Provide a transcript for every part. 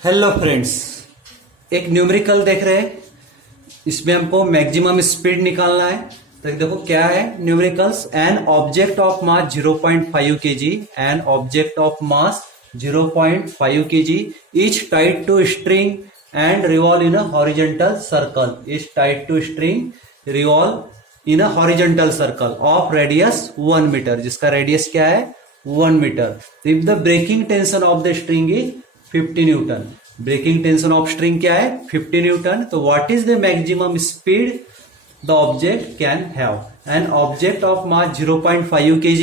Hello friends, एक numerical देख रहे हैं। इसमें हमको मैक्सिमम स्पीड निकालना है। तो देखो क्या है numericals. An object of mass 0.5 kg, an object of mass 0.5 kg is tied to string and revolve in a horizontal circle, is tied to string revolve in a horizontal circle of radius 1 metre, जिसका radius क्या है 1 metre. If the breaking tension of the string is 50 newton, breaking tension of string क्या है 50 newton. तो what is the maximum speed the object can have. N object of mass 0.5 kg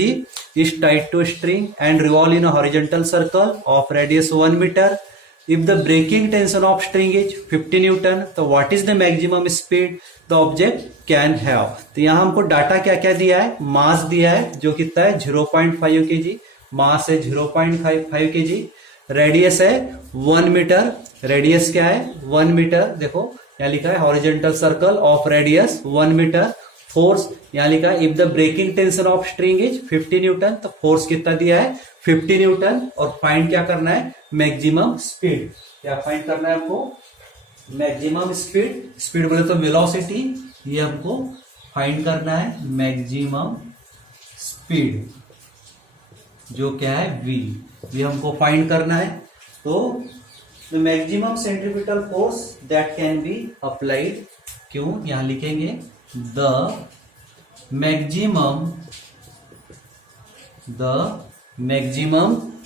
is tied to a string and revolve in a horizontal circle of radius 1 meter. If the breaking tension of string is 50 Newton, तो what is the maximum speed the object can have। तो यहाँ हमको data क्या क्या दिया है, मास दिया है जो कितना है 0.5 kg, मास है 0.5 kg, रेडियस है 1 मीटर, रेडियस क्या है 1 मीटर। देखो यहाँ लिखा है horizontal circle of radius 1 metre. Force यहाँ लिखा है if the breaking tension of string is 50 newton, तो फोर्स कितना दिया है 50 न्यूटन। और फाइंड क्या करना है मैक्सिमम स्पीड, क्या फाइंड करना है हमको मैक्सिमम स्पीड। स्पीड बोले तो वेलोसिटी, ये हमको फाइंड करना है मैक्सिमम स्पीड जो क्या है v, ये हमको फाइंड करना है। तो the maximum centripetal force that can be applied, क्यों यहां लिखेंगे the maximum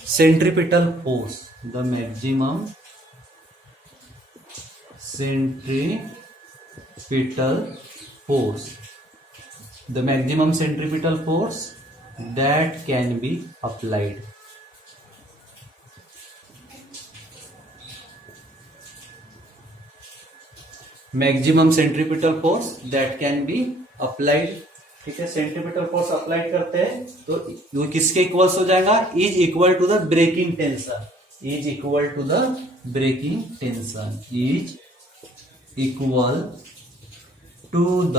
centripetal force, the maximum centripetal force, the maximum centripetal force that can be applied। Maximum centripetal force that can be applied. ठीक है, centripetal force applied करते हैं तो वो किसके इक्वल्स हो जाएगा, is equal to the breaking tension, is equal to the breaking tension, is equal to the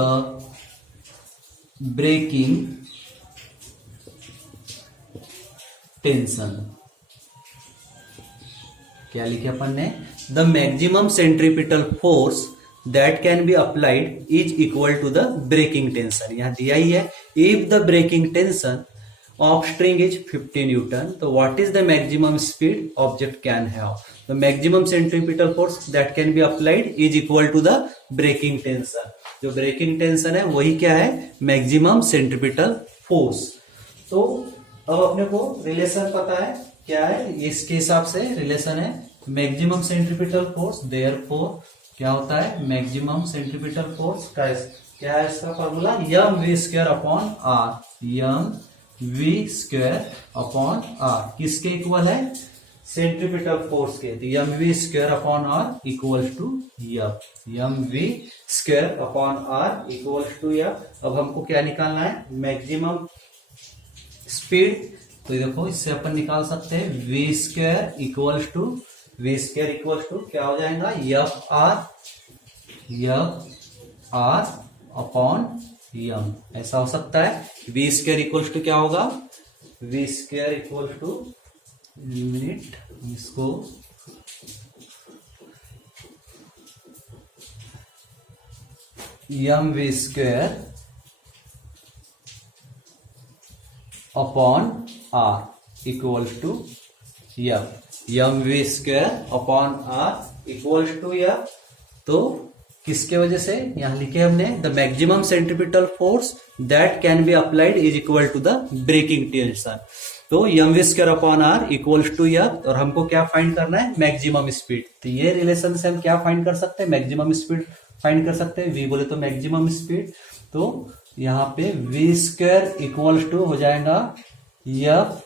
breaking tension. क्या लिखे अपन ने, the maximum centripetal force that can be applied is equal to the breaking tension. यहां दिया ही है if the breaking tension of string is 50 newton, तो what is the maximum speed object can have. The maximum centripetal force that can be applied is equal to the breaking tension. जो breaking tension है वही क्या है maximum centripetal force. तो अब अपने को रिलेशन पता है क्या है, इसके हिसाब से रिलेशन है मैक्सिमम सेंट्रीपिटल फोर्स, देयरफॉर क्या होता है मैक्सिमम सेंट्रीपिटल फोर्स का क्या है इसका formula, m v square upon r, m v square upon r किसके इक्वल है सेंट्रीपिटल फोर्स के। तो m v square upon r equal to m, m v square upon r equal to m. अब हमको क्या निकालना है मैक्सिमम स्पीड। तो देखो इससे अपन निकाल सकते हैं वी स्क्वायर इक्वल टू क्या हो जाएगा एफ आर अपॉन यम, ऐसा हो सकता है। वी स्क्वायर इक्वल टू क्या होगा, v square equal to minute, इसको m v square upon r equal to F, m v square upon r equal to F. तो किसके वजह से यहां लिखे हमने the maximum centripetal force that can be applied is equal to the breaking tension. तो m v square upon r equal to F, और हमको क्या फाइंड करना है मैक्सिमम स्पीड। तो ये रिलेशन से हम क्या फाइंड कर सकते हैं मैक्सिमम स्पीड फाइंड कर सकते हैं। वी बोले तो मैक्सिमम स्पीड, तो यहां पे वी स्क्वायर इक्वल टू हो जाएगा एफ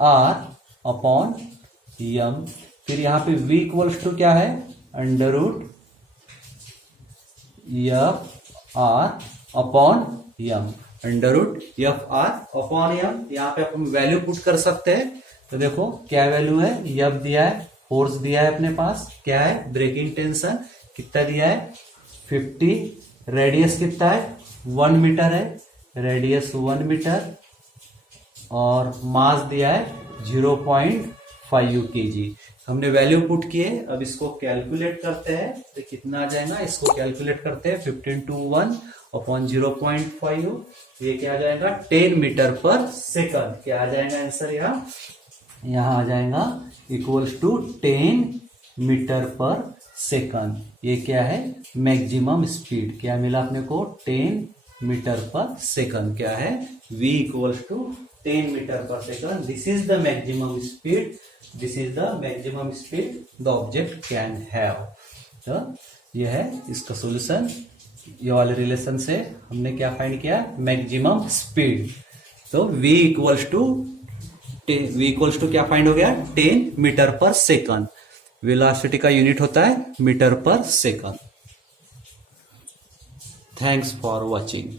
आर अपॉन यम। फिर यहां पे v इक्वल टू क्या है under root F r upon m, under root F r upon m. यहाँ पे अपन वैल्यू पुट कर सकते हैं। तो देखो क्या वैल्यू है, एफ दिया है, फोर्स दिया है अपने पास, क्या है ब्रेकिंग टेंशन कितना दिया है 50, रेडियस कितना है 1 मीटर है, रेडियस 1 मीटर, और मास दिया है 0.5 kg। हमने वैल्यू पुट किए, अब इसको कैलकुलेट करते हैं तो कितना आ जाएगा, इसको कैलकुलेट करते हैं 1521 अपॉन 0.5, ये क्या आ जाएगा 10 मीटर पर सेकंड, क्या आ जाएगा आंसर यहाँ आ जाएगा इक्वल्स टू 10 मीटर पर सेकंड। ये क्या है मैक्सिमम स्पीड, क्या मिला अपने को 10 मीटर पर सेकंड, क्या है v इक्वल्स टू 10 मीटर पर second. This is the maximum speed, this is the maximum speed the object can have. तो ये है इसका सॉल्यूशन। ये वाले रिलेशन से हमने क्या फाइंड किया मैक्सिमम स्पीड। तो v इक्वल्स टू क्या फाइंड हो गया 10 मीटर पर सेकंड। वेलोसिटी का यूनिट होता है मीटर पर सेकंड। Thanks for watching.